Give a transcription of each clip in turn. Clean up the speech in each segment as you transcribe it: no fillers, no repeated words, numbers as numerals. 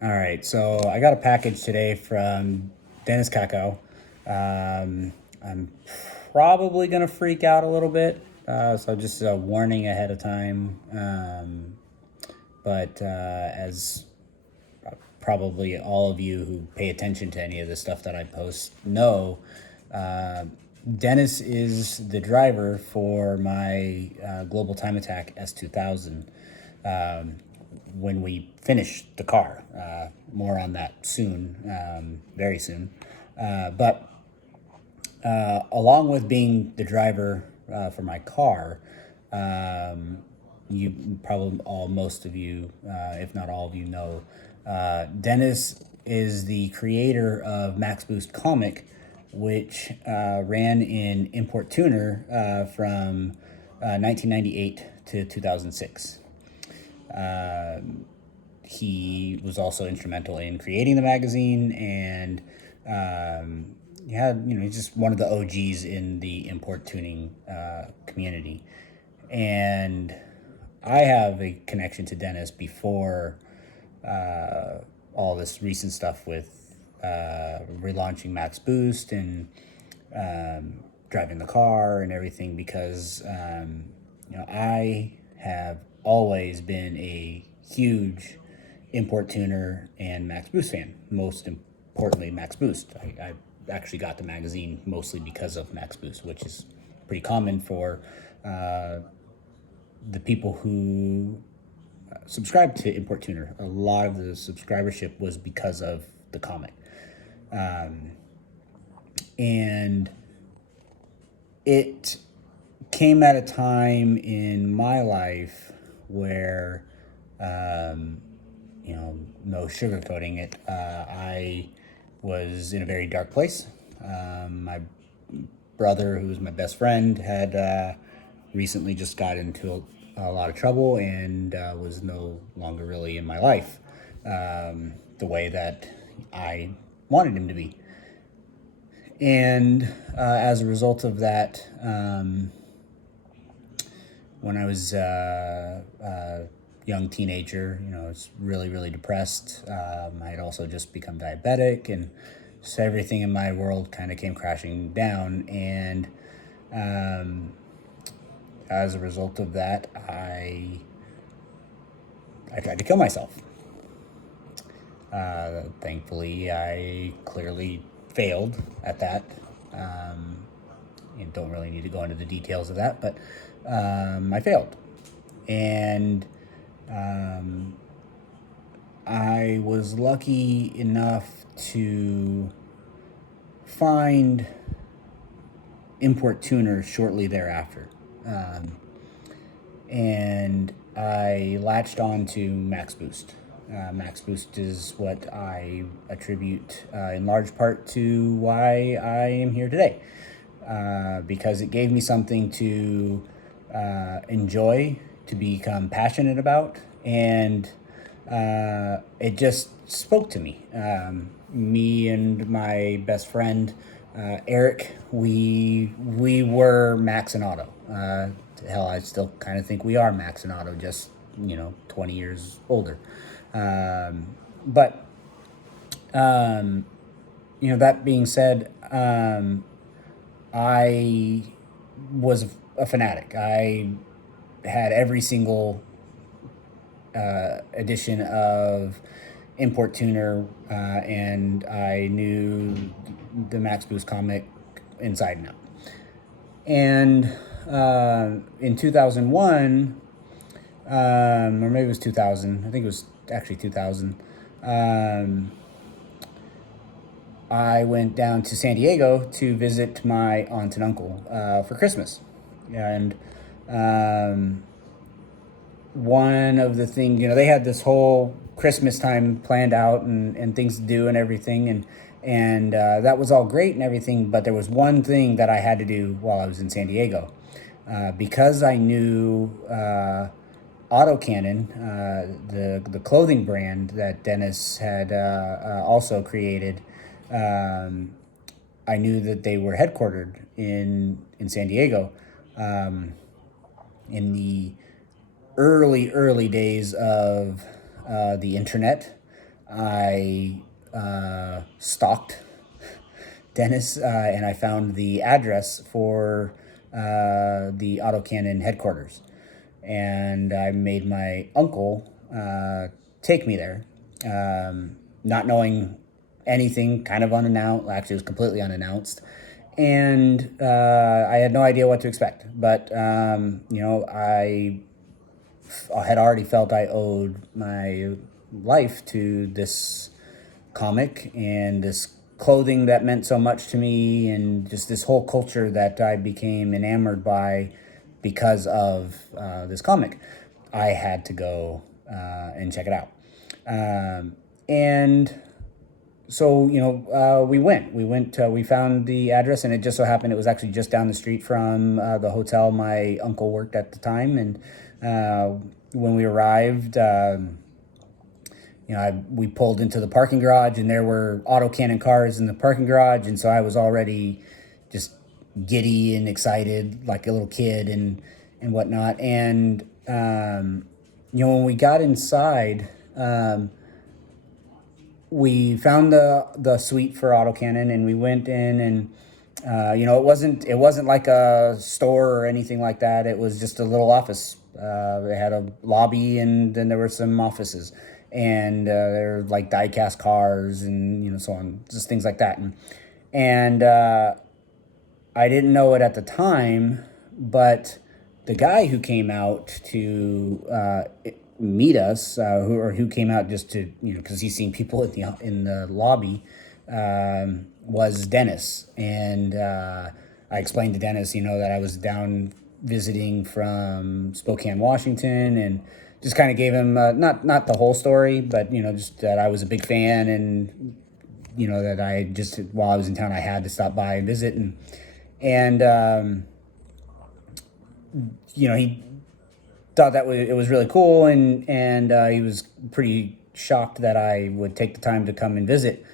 All right, so I got a package today from Dennis Caco. I'm probably gonna freak out a little bit, so just a warning ahead of time. But as probably all of you who pay attention to any of the stuff that I post know, uh, Dennis is the driver for my Global Time Attack S2000. When we finish the car. More on that soon, very soon. But along with being the driver for my car, you probably most of you, if not all of you, know Dennis is the creator of MaxBoost Comic, which ran in Import Tuner from 1998 to 2006. He was also instrumental in creating the magazine, and he's just one of the OGs in the import tuning community. And I have a connection to Dennis before all this recent stuff with relaunching MaxBoost and driving the car and everything, because I have always been a huge import tuner and MaxBoost fan. Most importantly, MaxBoost. I actually got the magazine mostly because of MaxBoost, which is pretty common for the people who subscribe to Import Tuner. A lot of the subscribership was because of the comic. And it came at a time in my life where, no sugarcoating it, I was in a very dark place. My brother, who was my best friend, had recently just got into a lot of trouble and was no longer really in my life the way that I wanted him to be. And as a result of that, when I was a young teenager, I was really, really depressed. I had also just become diabetic, and so everything in my world kind of came crashing down. And as a result of that, I tried to kill myself. Thankfully, I clearly failed at that. You don't really need to go into the details of that, but I failed. And I was lucky enough to find Import Tuner shortly thereafter. And I latched on to MaxBoost. MaxBoost is what I attribute in large part to why I am here today. Because it gave me something to enjoy, to become passionate about, and it just spoke to me. Me and my best friend Eric, we were Max and Otto. Hell, I still kind of think we are Max and Otto, just 20 years older. But that being said, I was a fanatic. I had every single edition of Import Tuner, and I knew the MaxBoost comic inside and out. And in 2001, or maybe it was 2000, I think it was actually 2000, I went down to San Diego to visit my aunt and uncle for Christmas. And one of the things, they had this whole Christmas time planned out and things to do and everything. And that was all great and everything. But there was one thing that I had to do while I was in San Diego. Because I knew Autocannon, the clothing brand that Dennis had also created, I knew that they were headquartered in San Diego. In the early days of the internet, I stalked Dennis, and I found the address for the autocannon headquarters, and I made my uncle take me there, not knowing anything, kind of unannounced. Actually, it was completely unannounced, and I had no idea what to expect. But I had already felt I owed my life to this comic and this clothing that meant so much to me, and just this whole culture that I became enamored by because of this comic. I had to go and check it out. And so, we found the address, and it just so happened it was actually just down the street from the hotel my uncle worked at the time. And when we arrived, we pulled into the parking garage, and there were autocannon cars in the parking garage. And so I was already just giddy and excited like a little kid and whatnot. And, when we got inside, we found the suite for autocannon, and we went in, and it wasn't like a store or anything like that. It was just a little office. It had a lobby, and then there were some offices, and there were like die-cast cars and so on, just things like that. And I didn't know it at the time, but the guy who came out to meet us, who came out just to because he's seen people in the lobby, was Dennis. And I explained to Dennis, that I was down visiting from Spokane, Washington, and just kind of gave him not the whole story, but just that I was a big fan, and that I just, while I was in town, I had to stop by and visit. And he thought that it was really cool, and he was pretty shocked that I would take the time to come and visit.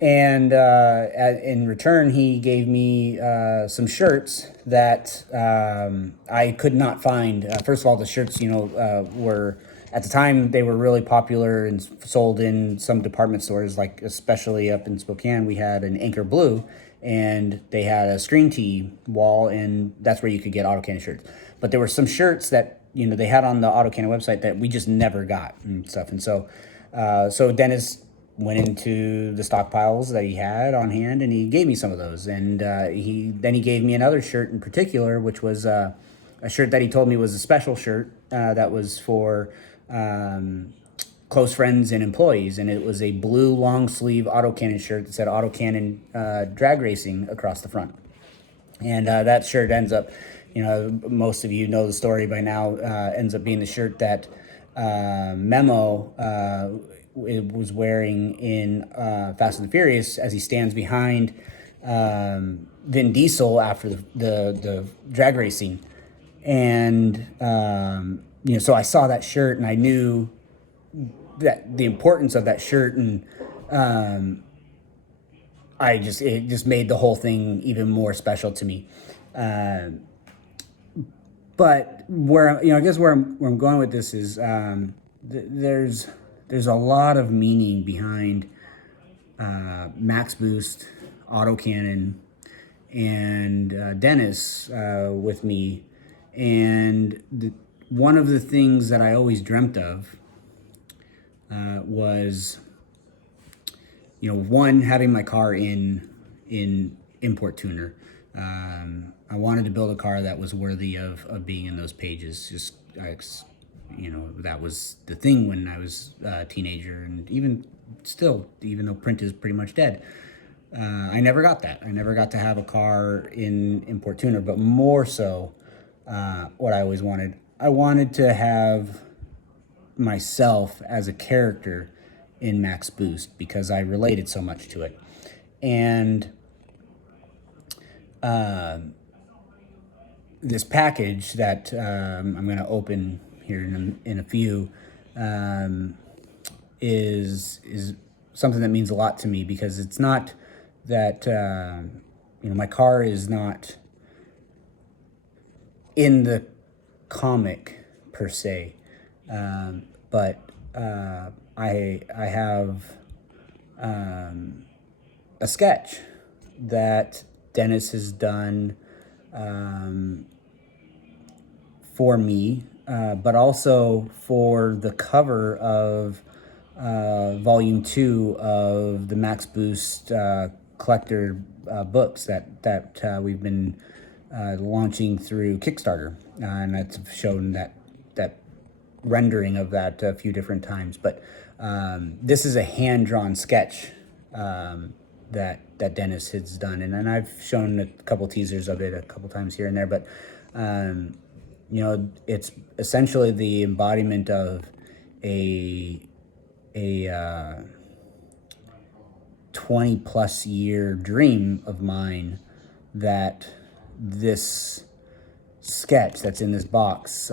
And in return, he gave me some shirts that I could not find. First of all, the shirts, were, at the time, they were really popular and sold in some department stores, like especially up in Spokane. We had an Anchor Blue, and they had a Screen Tee wall, and that's where you could get autocannon shirts. But there were some shirts that they had on the autocannon website that we just never got and stuff. And so Dennis went into the stockpiles that he had on hand, and he gave me some of those. And he gave me another shirt in particular, which was a shirt that he told me was a special shirt that was for close friends and employees. And it was a blue long sleeve autocannon shirt that said autocannon drag racing across the front. And that shirt ends up, most of you know the story by now, ends up being the shirt that Memo was wearing in Fast and the Furious as he stands behind Vin Diesel after the drag racing. And so I saw that shirt, and I knew that the importance of that shirt, and it just made the whole thing even more special to me. But where I'm going with this is there's a lot of meaning behind MaxBoost, autocannon, and Dennis with me. And one of the things that I always dreamt of was, one, having my car in import tuner. I wanted to build a car that was worthy of being in those pages. Just that was the thing when I was a teenager, and even still, even though print is pretty much dead, I never got that. I never got to have a car in import tuner. But more so, what I always wanted, I wanted to have myself as a character in MaxBoost, because I related so much to it. And this package that I'm going to open here in a few is something that means a lot to me, because it's not that my car is not in the comic per se, but I have a sketch that Dennis has done for me, but also for the cover of volume 2 of the MaxBoost collector books that we've been launching through Kickstarter, and that's shown that rendering of that a few different times. But this is a hand-drawn sketch that Dennis has done, and I've shown a couple teasers of it a couple times here and there. But you know, it's essentially the embodiment of a 20 plus year dream of mine that this sketch that's in this box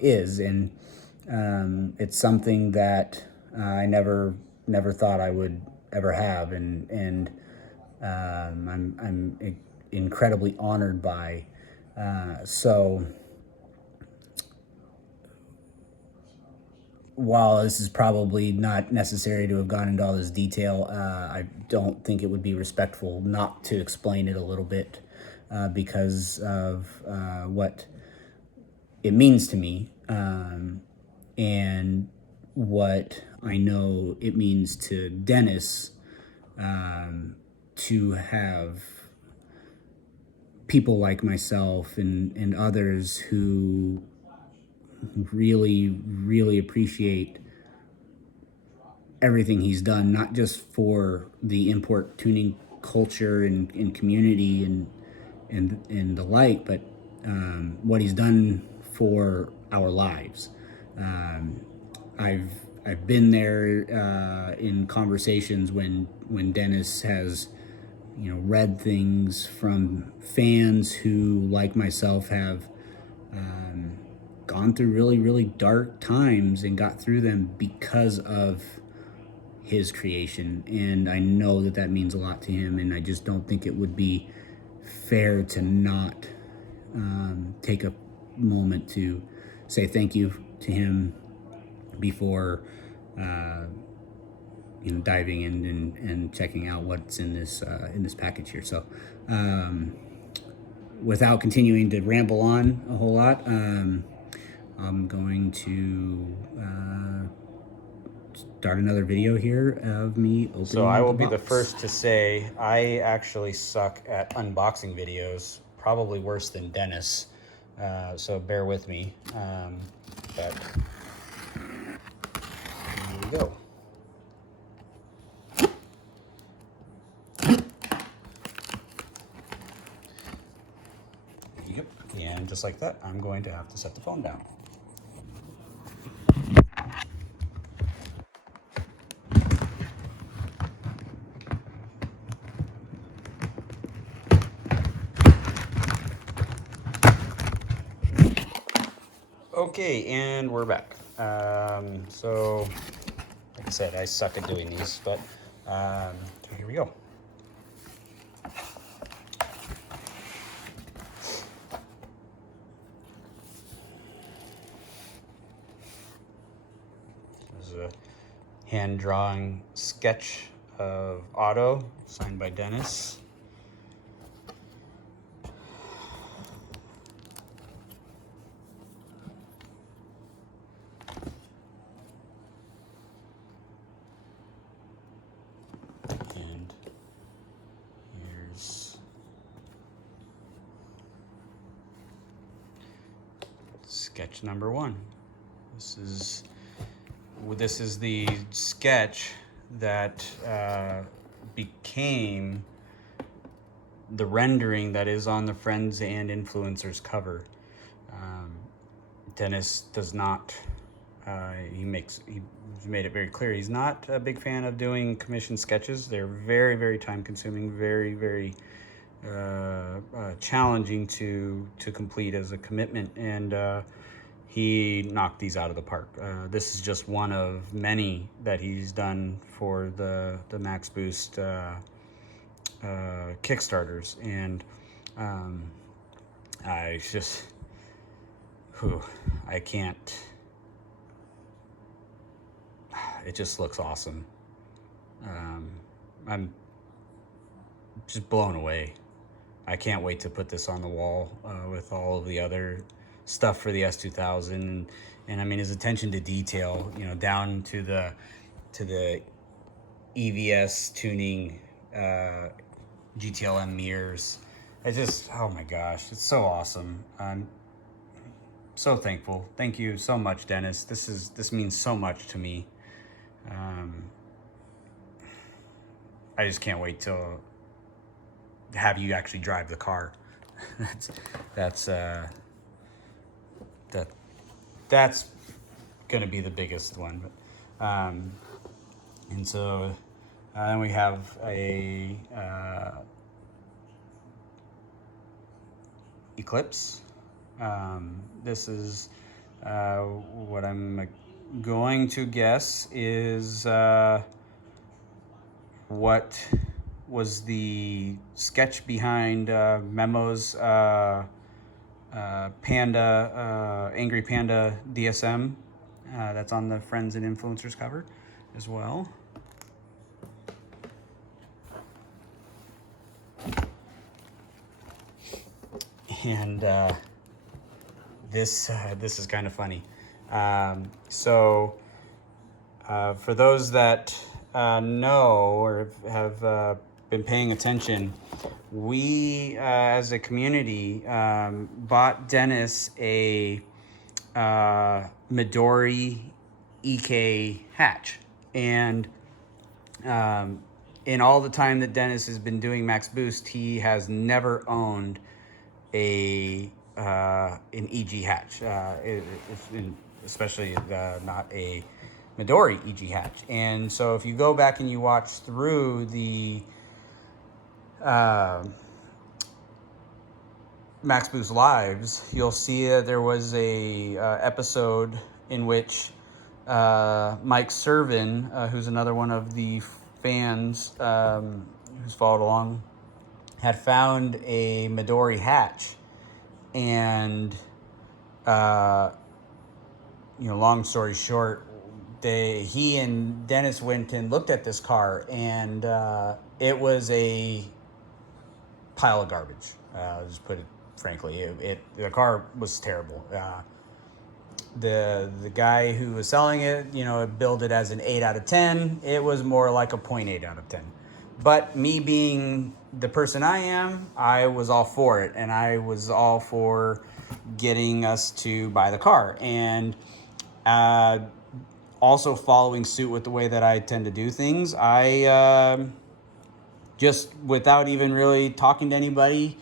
is, and it's something that I never thought I would ever have, and I'm incredibly honored by. So while this is probably not necessary to have gone into all this detail, I don't think it would be respectful not to explain it a little bit because of what it means to me, and what I know it means to Dennis to have people like myself and others who really appreciate everything he's done, not just for the import tuning culture and community and the like, but what he's done for our lives. I've been there in conversations when Dennis has, you know, read things from fans who, like myself, have gone through really dark times and got through them because of his creation. And I know that means a lot to him, and I just don't think it would be fair to not take a moment to say thank you to him before you know, diving in and checking out what's in this package here. So without continuing to ramble on a whole lot, I'm going to start another video here of me opening. So I will be the first to say I actually suck at unboxing videos, probably worse than Dennis. So bear with me. But here we go. Yep, and just like that, I'm going to have to set the phone down. Okay, and we're back. So, like I said, I suck at doing these, but so here we go. This is a hand-drawing sketch of Otto, signed by Dennis. And here's sketch number 1. This is the sketch that became the rendering that is on the Friends and Influencers cover. Dennis does not. He's made it very clear he's not a big fan of doing commissioned sketches. They're very time consuming, very challenging to complete as a commitment, and he knocked these out of the park. This is just one of many that he's done for the MaxBoost Kickstarters, and I just, I can't. it just looks awesome. I'm just blown away. I can't wait to put this on the wall with all of the other stuff for the S2000, and I mean his attention to detail, down to the EVS tuning, GTLM mirrors. I just, oh my gosh, it's so awesome. I'm so thankful. Thank you so much, Dennis. This means so much to me. I just can't wait to have you actually drive the car. that's gonna be the biggest one. And so then we have a Eclipse. This is what I'm going to guess is what was the sketch behind Memo's Panda, Angry Panda DSM. That's on the Friends and Influencers cover as well. And this is kind of funny. So for those that know or have been paying attention, we as a community bought Dennis a Midori EK hatch, and in all the time that Dennis has been doing MaxBoost, he has never owned an EG hatch, especially not a Midori EG hatch. And so if you go back and you watch through the MaxBoost lives, you'll see that there was a episode in which Mike Servin, who's another one of the fans who's followed along, had found a Midori hatch, and long story short, he and Dennis went and looked at this car, and it was a pile of garbage. I'll just put it frankly. The car was terrible. The guy who was selling it, billed it as an 8 out of 10. It was more like a 0.8 out of 10. But me being the person I am, I was all for it, and I was all for getting us to buy the car, and also following suit with the way that I tend to do things. I just, without even really talking to anybody,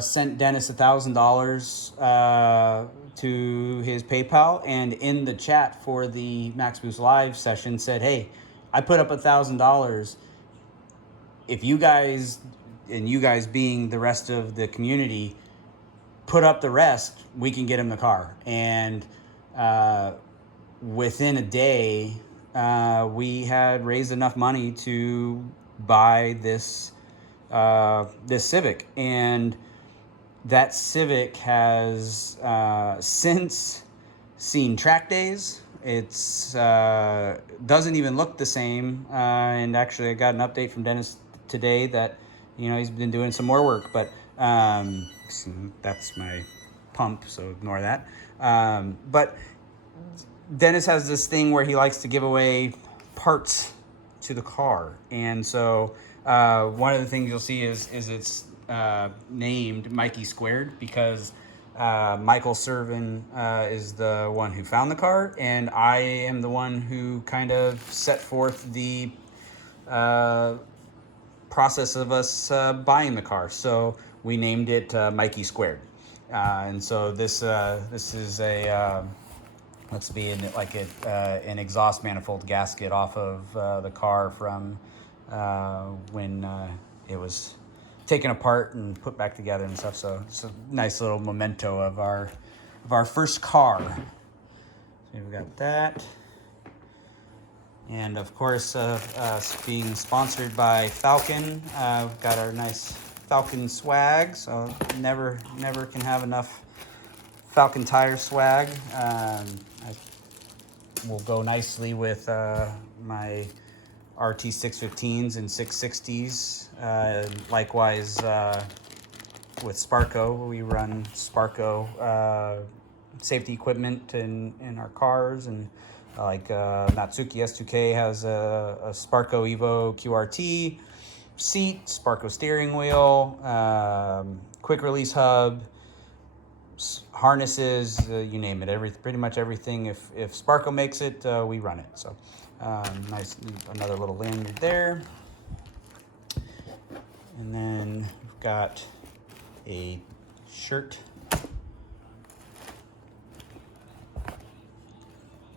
sent Dennis $1,000 to his PayPal, and in the chat for the MaxBoost Live session said, "Hey, I put up $1,000. If you guys, and you guys being the rest of the community, put up the rest, we can get him the car." And within a day, we had raised enough money to buy this Civic. And that Civic has since seen track days. It's doesn't even look the same. And actually, I got an update from Dennis today that he's been doing some more work, but so that's my pump, so ignore that. But Dennis has this thing where he likes to give away parts to the car, and so one of the things you'll see is it's named Mikey Squared, because Michael Servin is the one who found the car, and I am the one who kind of set forth the process of us buying the car. So we named it Mikey Squared, and so this is a looks to be an exhaust manifold gasket off of the car from when it was taken apart and put back together and stuff. So it's a nice little memento of our first car. So we've got that. And of course, us being sponsored by Falcon, we've got our nice Falcon swag. So never can have enough Falcon tire swag. I will go nicely with my RT615s and 660s. Likewise, with Sparco, we run Sparco safety equipment in our cars, and like Natsuki S2K has a Sparco Evo QRT seat, Sparco steering wheel, quick release hub, harnesses, you name it. Pretty much everything. If Sparco makes it, we run it. So nice, another little lanyard there. And then we've got a shirt,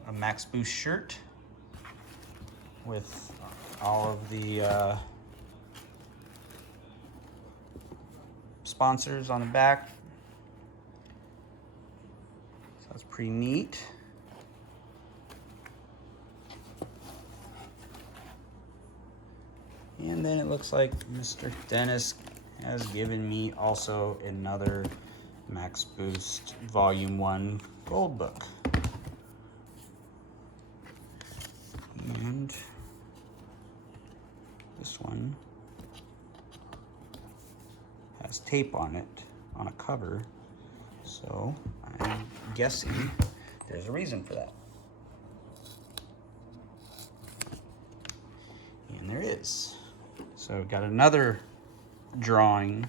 a MaxBoost shirt with all of the sponsors on the back. So that's pretty neat. And then it looks like Mr. Dennis has given me also another MaxBoost Volume 1 Gold Book. And this one has tape on it, on a cover, so I'm guessing there's a reason for that. And there is. So we've got another drawing,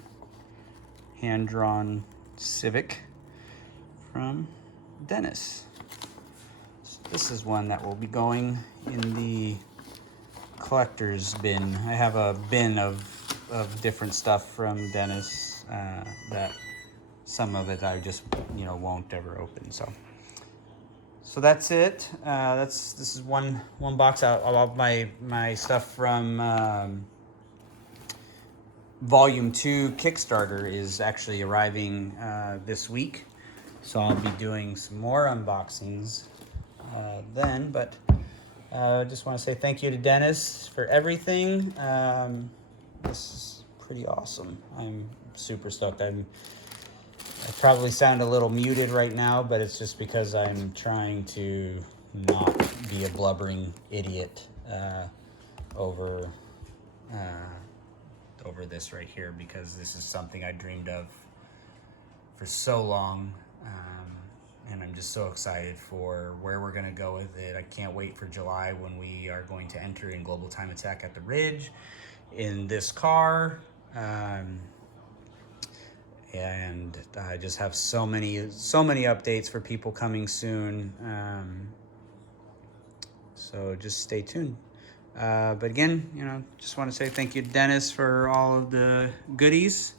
hand-drawn Civic from Dennis. So this is one that will be going in the collector's bin. I have a bin of different stuff from Dennis that some of it I just won't ever open. So that's it. This is one box out of my stuff from Volume 2 Kickstarter is actually arriving this week, so I'll be doing some more unboxings then. But I just want to say thank you to Dennis for everything. This is pretty awesome. I'm super stoked. I probably sound a little muted right now, but it's just because I'm trying to not be a blubbering idiot over this right here, because this is something I dreamed of for so long, and I'm just so excited for where we're going to go with it. I can't wait for July when we are going to enter in Global Time Attack at the Ridge in this car. And I just have so many updates for people coming soon. So just stay tuned. But again, just want to say thank you to Dennis for all of the goodies.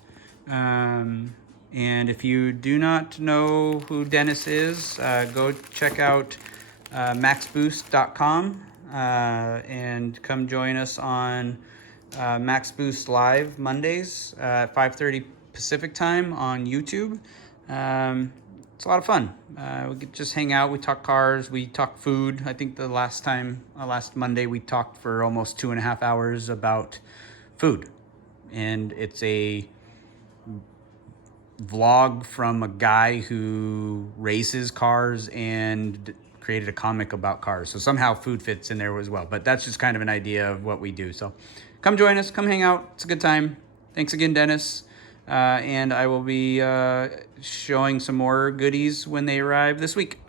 And if you do not know who Dennis is, go check out MaxBoost.com and come join us on MaxBoost Live Mondays at 5:30 Pacific time on YouTube. It's a lot of fun. We could just hang out, we talk cars, we talk food. I think the last Monday, we talked for almost 2.5 hours about food. And it's a vlog from a guy who races cars and created a comic about cars. So somehow food fits in there as well. But that's just kind of an idea of what we do. So come join us, come hang out. It's a good time. Thanks again, Dennis. And I will be showing some more goodies when they arrive this week.